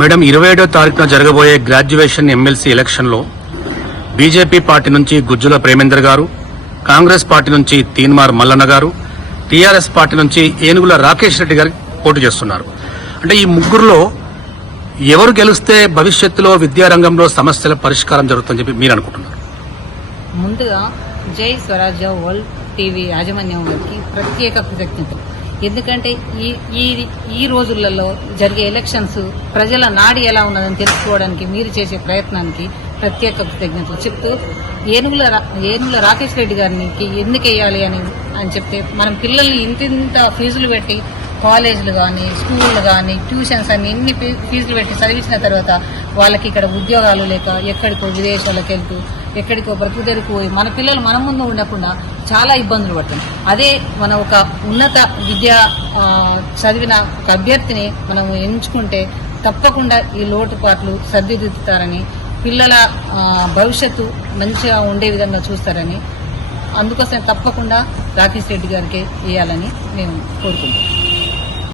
Madam 27వ తారీఖున జరగబోయే graduation MLC ఎలక్షన్లో బీజేపీ పార్టీ నుంచి గుజ్జుల ప్రేమేందర్ గారు, కాంగ్రెస్ పార్టీ నుంచి తీన్మార్ మల్లన్న గారు, టీఆర్ఎస్ పార్టీ నుంచి ఏనుగుల రాకేష్ రెడ్డి గారు పోటీ చేస్తున్నారు. అంటే ఈ ముగ్గురులో ఎవరు గెలిస్తే భవిష్యత్తులో విద్యారంగంలో సమస్యల పరిష్కారం జరుగుతుందని చెప్పి మీరు అనుకుంటున్నారు? ముందుగా జై స్వరాజ్య వరల్డ్ టీవీ యాజమాన్యం వారికి ప్రత్యేక కృతజ్ఞతలు. ఎందుకంటే ఈ రోజులలో జరిగే ఎలక్షన్స్ ప్రజల నాడి ఎలా ఉన్నదని తెలుసుకోవడానికి మీరు చేసే ప్రయత్నానికి ప్రత్యేక కృతజ్ఞతలు చెప్తూ, ఏనుగుల రాకేష్ రెడ్డి గారిని ఎందుకు వేయాలి అని చెప్తే, మనం పిల్లల్ని ఇంత ఫీజులు పెట్టి కాలేజీలు కానీ స్కూళ్ళు కానీ ట్యూషన్స్ అని ఎన్ని ఫీజులు పెట్టి చదివించిన తర్వాత వాళ్ళకి ఇక్కడ ఉద్యోగాలు లేక ఎక్కడికో విదేశాలకు వెళ్తూ ఎక్కడికో బ్రతుకుదెరుకు పోయి మన పిల్లలు మన ముందు ఉండకుండా చాలా ఇబ్బందులు పడతాం. అదే మన ఒక ఉన్నత విద్య చదివిన ఒక అభ్యర్థిని మనం ఎంచుకుంటే తప్పకుండా ఈ లోటుపాట్లు సర్దిదిద్దుతారని, పిల్లల భవిష్యత్తు మంచిగా ఉండే విధంగా చూస్తారని, అందుకోసం తప్పకుండా రాకేష్ రెడ్డి గారికి వేయాలని మేము కోరుకుంటున్నాం.